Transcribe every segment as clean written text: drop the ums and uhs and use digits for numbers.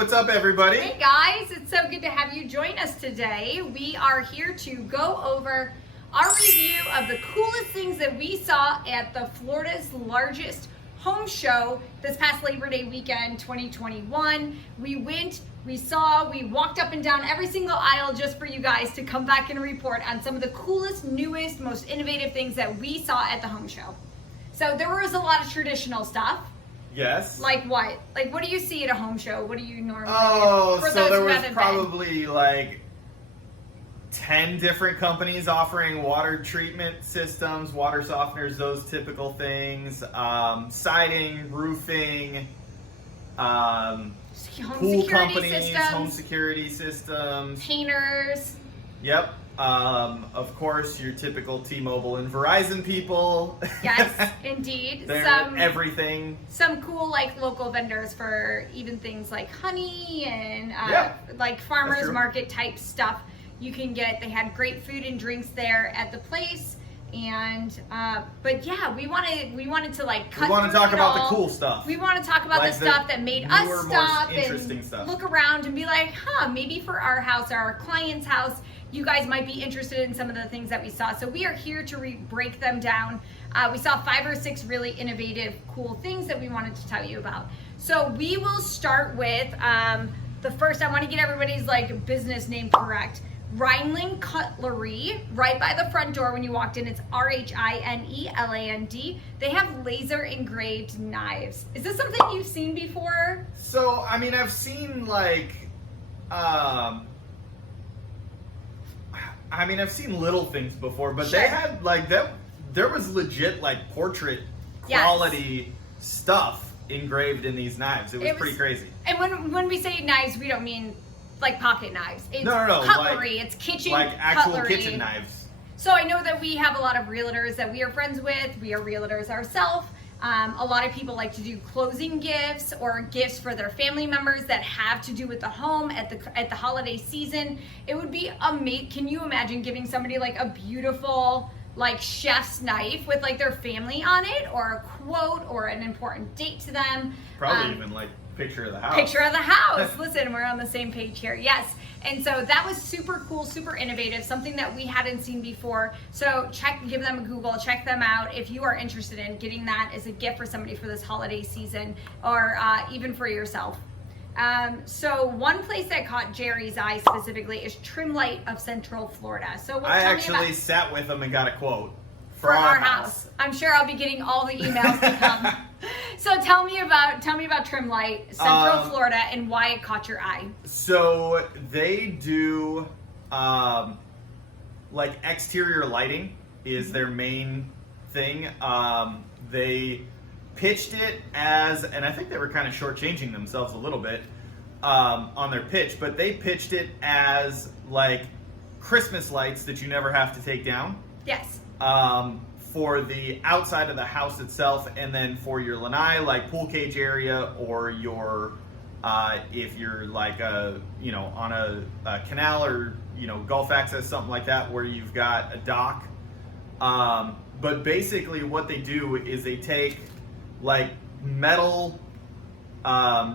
what's up, everybody? Hey guys, it's so good to have you join us today. We are here to go over our review of the coolest things that we saw at the Florida's largest home show this past Labor Day weekend 2021. We walked up and down every single aisle just for you guys to come back and report on some of the coolest, newest, most innovative things that we saw at the home show. So there was a lot of traditional stuff. Yes. Like what? Like what do you see at a home show? What do you normally so there was probably like 10 different companies offering water treatment systems, water softeners, those typical things, siding, roofing, pool companies, home security systems, painters. Yep. Of course, your typical T-Mobile and Verizon people. Yes, indeed. They're everything. Some cool, like, local vendors for even things like honey and like farmers market type stuff you can get. They had great food and drinks there at the place. And but yeah, we wanted to like cut. We want to talk about the cool stuff. We want to talk about like the stuff that made us stop and stuff. Look around and be like, maybe for our house or our client's house, you guys might be interested in some of the things that we saw. So we are here to break them down. We saw 5 or 6 really innovative, cool things that we wanted to tell you about. So we will start with the first. I want to get everybody's like business name correct. Rhineland Cutlery, right by the front door when you walked in. It's Rhineland. They have laser engraved knives. Is this something you've seen before? So, I mean, I've seen like, I've seen little things before, but they had like there was legit like portrait quality stuff engraved in these knives. It was pretty crazy. And when we say knives, we don't mean like pocket knives. It's no, cutlery. Like, it's kitchen like actual cutlery. Kitchen knives. So I know that we have a lot of realtors that we are friends with. We are realtors ourselves. A lot of people like to do closing gifts or gifts for their family members that have to do with the home at the holiday season. It would be amazing. Can you imagine giving somebody like a beautiful like chef's knife with like their family on it, or a quote or an important date to them? Probably even like picture of the house. Picture of the house. Listen, we're on the same page here. Yes. And so that was super cool, super innovative, something that we hadn't seen before. So give them a Google, check them out if you are interested in getting that as a gift for somebody for this holiday season, or even for yourself. So one place that caught Jerry's eye specifically is Trim Light of Central Florida. So I actually sat with them and got a quote for our house. I'm sure I'll be getting all the emails to come. So tell me about Trim Light, Central Florida, and why it caught your eye. So they do like exterior lighting is their main thing. They pitched it as, and I think they were kind of shortchanging themselves a little bit on their pitch, but they pitched it as like Christmas lights that you never have to take down. Yes. For the outside of the house itself, and then for your lanai, like pool cage area, or your if you're like on a canal or Gulf access, something like that, where you've got a dock. But basically, what they do is they take like metal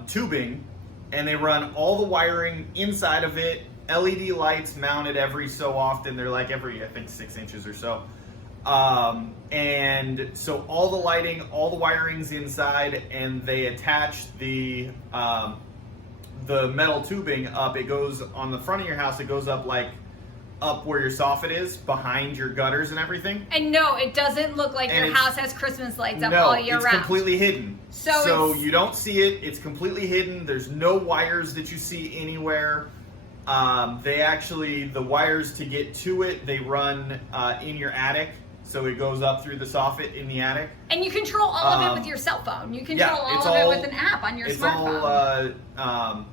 tubing, and they run all the wiring inside of it. LED lights mounted every so often. They're like every, I think, 6 inches or so. And so all the lighting, all the wiring's inside, and they attach the metal tubing up. It goes on the front of your house. It goes up like up where your soffit is, behind your gutters and everything. And no, it doesn't look like your house has Christmas lights up all year round. No, it's completely hidden. So you don't see it. It's completely hidden. There's no wires that you see anywhere. The wires to get to it, they run in your attic. So it goes up through the soffit in the attic. And you control all of it with your cell phone. You control all of it with an app on your smartphone. It's all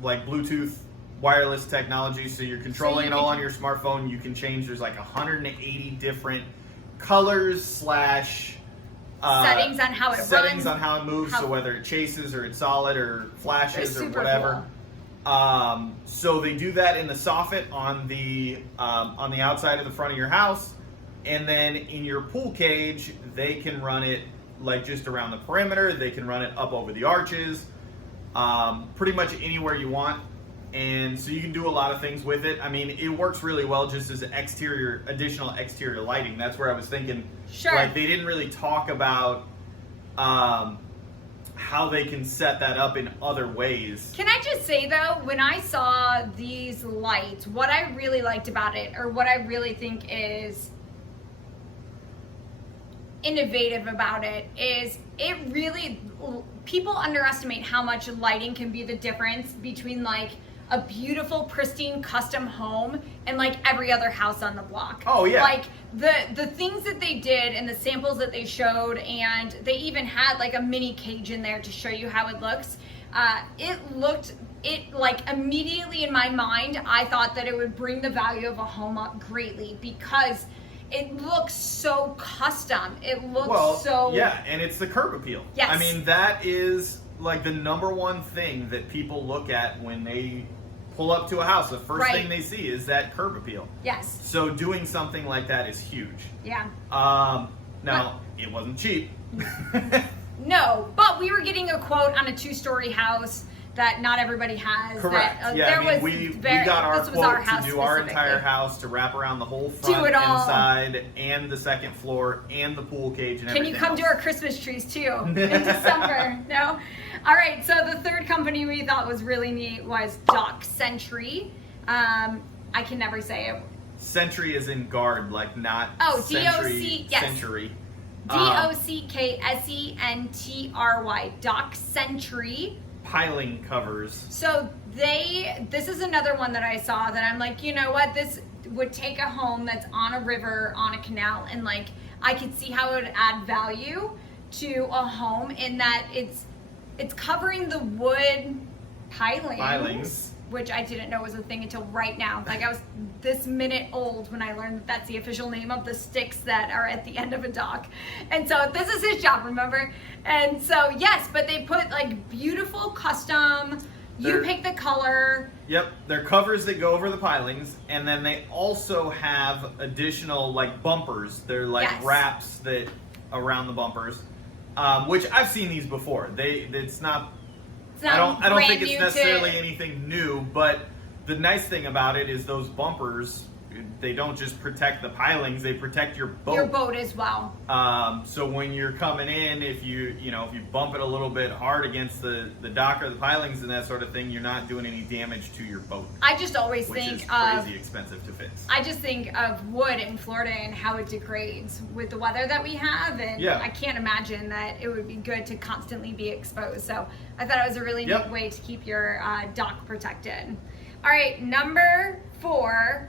like Bluetooth wireless technology. So you're controlling it all on your smartphone. You can change. There's like 180 different colors / settings on how it runs. Settings on how it moves. So whether it chases or it's solid or flashes or whatever. Cool. So they do that in the soffit on the outside of the front of your house. And then in your pool cage, they can run it like just around the perimeter. They can run it up over the arches. pretty much anywhere you want. And so you can do a lot of things with it. I mean, it works really well just as additional exterior lighting. That's where I was thinking, Sure. like, they didn't really talk about how they can set that up in other ways. Can I just say though, when I saw these lights, what I really liked about it, or what I really think is innovative about it, is it really, people underestimate how much lighting can be the difference between like a beautiful, pristine custom home and like every other house on the block. Oh yeah. Like the things that they did and the samples that they showed, and they even had like a mini cage in there to show you how it looks. It like immediately in my mind, I thought that it would bring the value of a home up greatly because it looks so custom. It looks so... Yeah, and it's the curb appeal. Yes. I mean, that is like the number one thing that people look at when they pull up to a house. The first thing they see is that curb appeal. Yes. So doing something like that is huge. Yeah. Now, it wasn't cheap. No, but we were getting a quote on a 2-story house that not everybody has. Correct. That, yeah, I mean, we got our quote to do our entire house, to wrap around the whole front, inside, and the second floor, and the pool cage and everything. Can you come to our Christmas trees too in December? No? All right, so the third company we thought was really neat was Dock Century. I can never say it. Century is in guard, like not Century. Yes. Century. DOCKSENTRY. Dock Century. Piling covers. So this is another one that I saw that I'm like, you know what, this would take a home that's on a river, on a canal, and like I could see how it would add value to a home in that it's covering the wood pilings, which I didn't know was a thing until right now. Like I was this minute old when I learned that that's the official name of the sticks that are at the end of a dock. And so this is his job, remember? And so yes, but they put like beautiful custom, you pick the color. Yep, they're covers that go over the pilings, and then they also have additional like bumpers. They're like wraps that around the bumpers, which I've seen these before. It's not I don't think it's necessarily anything new, but the nice thing about it is those bumpers, they don't just protect the pilings, they protect your boat. Your boat as well. So when you're coming in, if you bump it a little bit hard against the dock or the pilings and that sort of thing, you're not doing any damage to your boat. I just always which think is crazy expensive to fix. I just think of wood in Florida and how it degrades with the weather that we have, and I can't imagine that it would be good to constantly be exposed. So I thought it was a really neat way to keep your dock protected. All right, number 4.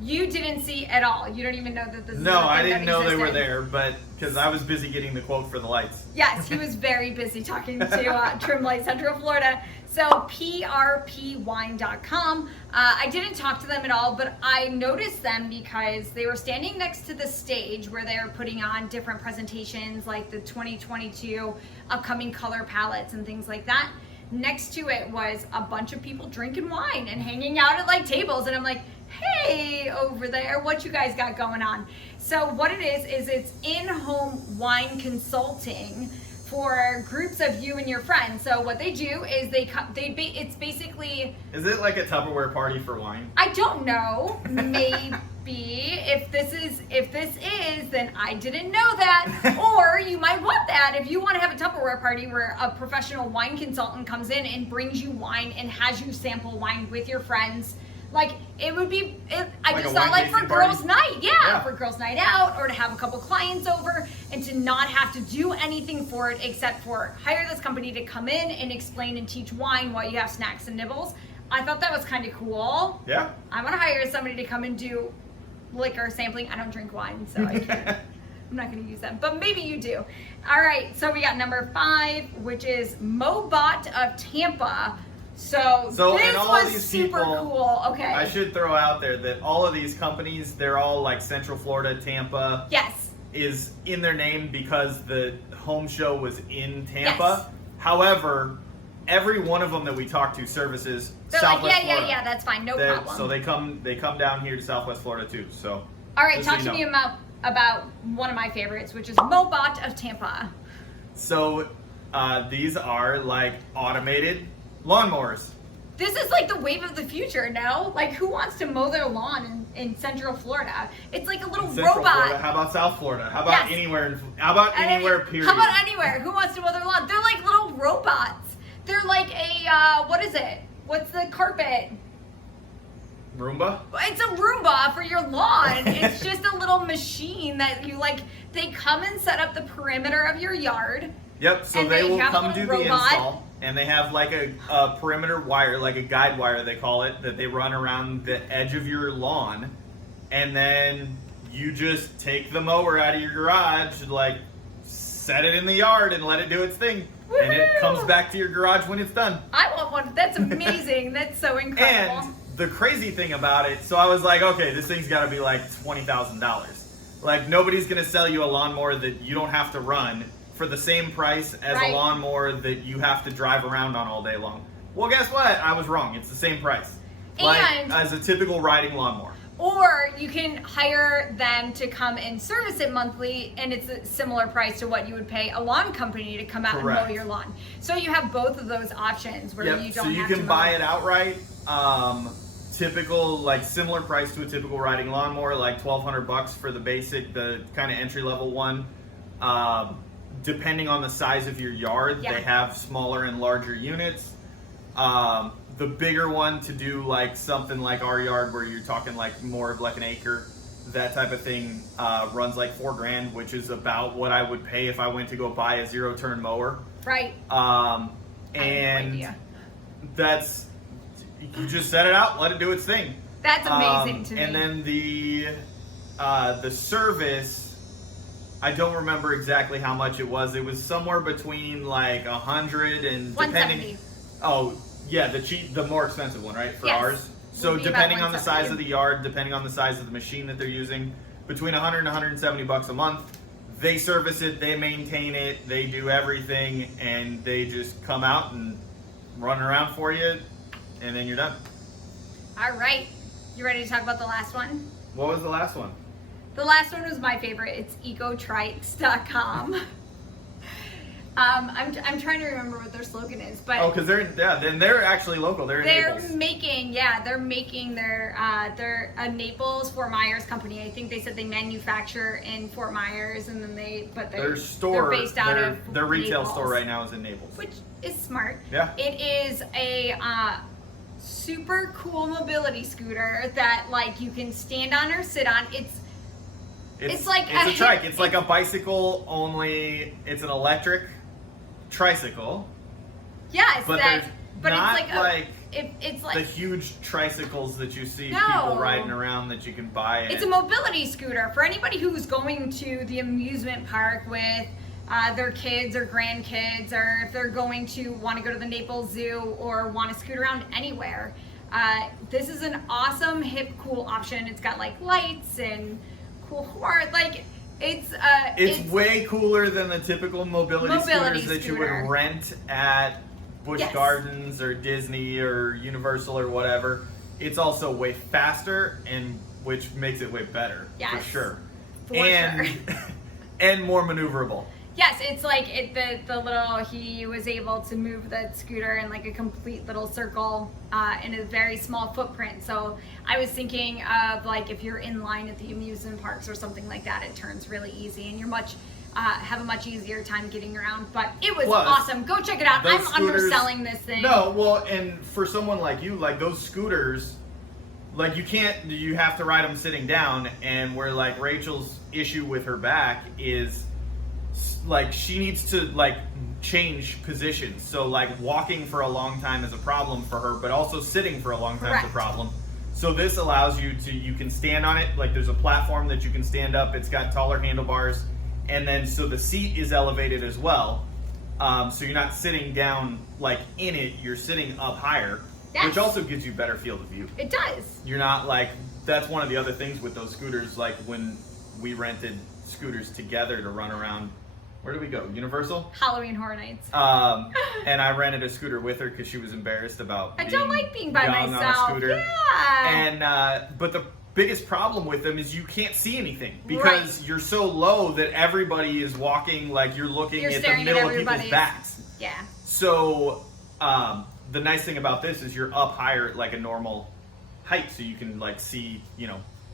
You didn't see at all. You don't even know that this is No, I didn't know they were there, but because I was busy getting the quote for the lights. Yes, he was very busy talking to Trim Light Central Florida. So prpwine.com. I didn't talk to them at all, but I noticed them because they were standing next to the stage where they were putting on different presentations like the 2022 upcoming color palettes and things like that. Next to it was a bunch of people drinking wine and hanging out at like tables, and I'm like, hey, over there, what you guys got going on? So what it is it's in-home wine consulting for groups of you and your friends. So what they do is it's basically... Is it like a Tupperware party for wine? I don't know. Maybe. If this is, then I didn't know that. Or you might want that if you want to have a Tupperware party where a professional wine consultant comes in and brings you wine and has you sample wine with your friends. Like, it would be, I just thought like for girls' night, for girls' night out, or to have a couple clients over and to not have to do anything for it except for hire this company to come in and explain and teach wine while you have snacks and nibbles. I thought that was kind of cool. Yeah. I'm going to hire somebody to come and do liquor sampling. I don't drink wine, so I can't. I'm not going to use them, but maybe you do. All right, so we got number 5, which is Mobot of Tampa. So this was super cool. Okay. I should throw out there that all of these companies, they're all like Central Florida, Tampa. Yes. Is in their name because the home show was in Tampa. Yes. However, every one of them that we talked to services Southwest Florida. Yeah, that's fine, no problem. So they come down here to Southwest Florida too. So. All right, talk to me about one of my favorites, which is Mobot of Tampa. So these are like automated lawnmowers. This is like the wave of the future, no? Like, who wants to mow their lawn in Central Florida? It's like a little Central robot. Florida. How about South Florida? How about Yes. anywhere? How about anywhere? Period. How about anywhere? Who wants to mow their lawn? They're like little robots. They're like a what is it? What's the carpet? Roomba? It's a Roomba for your lawn. It's just a little machine that you like. They come and set up the perimeter of your yard. Yep. So And they they will have a come do little the robot. install, and they have like a perimeter wire, like a guide wire they call it, that they run around the edge of your lawn, and then you just take the mower out of your garage, like set it in the yard, and let it do its thing, and it Woohoo! comes back to your garage when it's done. I want one. That's amazing. That's so incredible. And the crazy thing about it, so I was like, okay, this thing's got to be like $20,000. Like, nobody's going to sell you a lawnmower that you don't have to run for the same price as Right. a lawnmower that you have to drive around on all day long. Well, guess what? I was wrong. It's the same price. Like, And- as a typical riding lawnmower. Or you can hire them to come and service it monthly, and it's a similar price to what you would pay a lawn company to come out Correct. and mow your lawn. So you have both of those options where Yep. you don't So you have can to buy mow. it outright. Typical, like similar price to a typical riding lawnmower, like $1,200 for the basic, the kind of entry level one. Depending on the size of your yard, Yeah. they have smaller and larger units. The bigger one to do like something like our yard, where you're talking like more of like an acre, that type of thing, runs like $4,000, which is about what I would pay if I went to go buy a 0-turn mower. Right. I have no And idea. that's, you just set it out, let it do its thing. That's amazing to me. And then the service, I don't remember exactly how much it was. It was somewhere between like 100 and depending. $170. Oh yeah, the more expensive one, right? For Yes. ours. So Would be about depending on the size $170. of the yard, depending on the size of the machine that they're using, between 100 and 170 bucks a month. They service it, they maintain it, they do everything, and they just come out and run around for you, and then you're done. All All right. You ready to talk about the last one? What was the last one? The last one was my favorite. It's ecotrikes.com. I'm trying to remember what their slogan is, but Oh, because they're actually local. They're in Naples. they're making their they're a Naples Fort Myers company. I think they said they manufacture in Fort Myers, and then Their store, they're based out their, of their retail Naples, store right now is in Naples. which is smart. Yeah. It is a super cool mobility scooter that like you can stand on or sit on. It's like it's a a trike. hip- It's like a bicycle, only it's an electric tricycle. Yes, But that. there's But not it's like it's the like huge tricycles that you see No. people riding around that you can buy. it's a mobility scooter for anybody who's going to the amusement park with their kids or grandkids, or if they're going to want to go to the Naples Zoo or want to scoot around anywhere. This is an awesome, hip, cool option. It's got like lights and cool horn. Like It's way cooler than the typical mobility Mobility scooters that you scooter. would rent at Busch Yes. Gardens or Disney or Universal or whatever. It's also way faster, and which makes it way better for Yes. sure. For and sure. and more maneuverable. Yes, it's like the little, he was able to move the scooter in like a complete little circle in a very small footprint. So I was thinking of like if you're in line at the amusement parks or something like that, it turns really easy and you're have a much easier time getting around. But it was Plus, awesome. Go check it out. those I'm scooters- underselling this thing. No, well, and for someone like you, like those scooters, like you have to ride them sitting down, and where like Rachel's issue with her back is like she needs to like change positions. So like walking for a long time is a problem for her, but also sitting for a long time is a Correct. problem. So this allows you can stand on it, like there's a platform that you can stand up, it's got taller handlebars, and then so the seat is elevated as well. So you're not sitting down like in it, you're sitting up higher, Yes. which also gives you better field of view. It does. You're not like, that's one of the other things with those scooters, like when we rented scooters together to run around, where did we go? Universal? Halloween Horror Nights. And I rented a scooter with her because she was embarrassed about I don't like being by young myself. on a scooter. Yeah. And but the biggest problem with them is you can't see anything because you're so low that everybody is walking like you're looking You're at the staring at middle of people's everybody's. backs. Yeah. So the nice thing about this is you're up higher at like a normal height, so you can like see,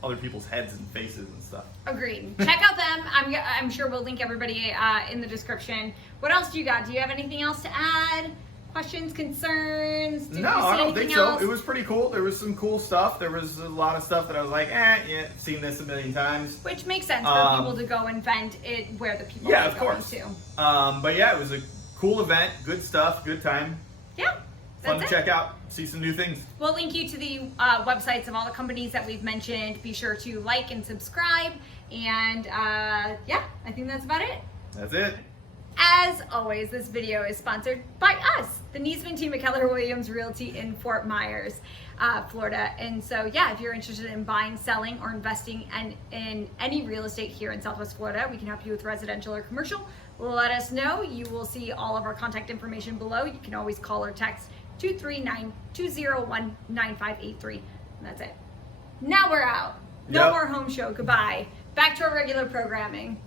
other people's heads and faces and stuff. Agreed. Check out them. I'm sure we'll link everybody in the description. What else do you got? Do you have anything else to add? Questions, concerns? No, I don't think so. It was pretty cool. There was some cool stuff. There was a lot of stuff that I was like, yeah, seen this a million times. Which makes sense for people to go and vent it where the people are going to. But yeah, it was a cool event. Good stuff. Good time. Yeah. Fun to check out. See some new things. We'll link you to the websites of all the companies that we've mentioned. Be sure to like and subscribe. And yeah, I think that's about it. That's it. As always, this video is sponsored by us, the Niesman Team at Keller Williams Realty in Fort Myers, Florida. And so, yeah, if you're interested in buying, selling, or investing in any real estate here in Southwest Florida, we can help you with residential or commercial. Let us know. You will see all of our contact information below. You can always call or text 239-201-9583. And that's it. Now we're out. No more home show. Goodbye. Back to our regular programming.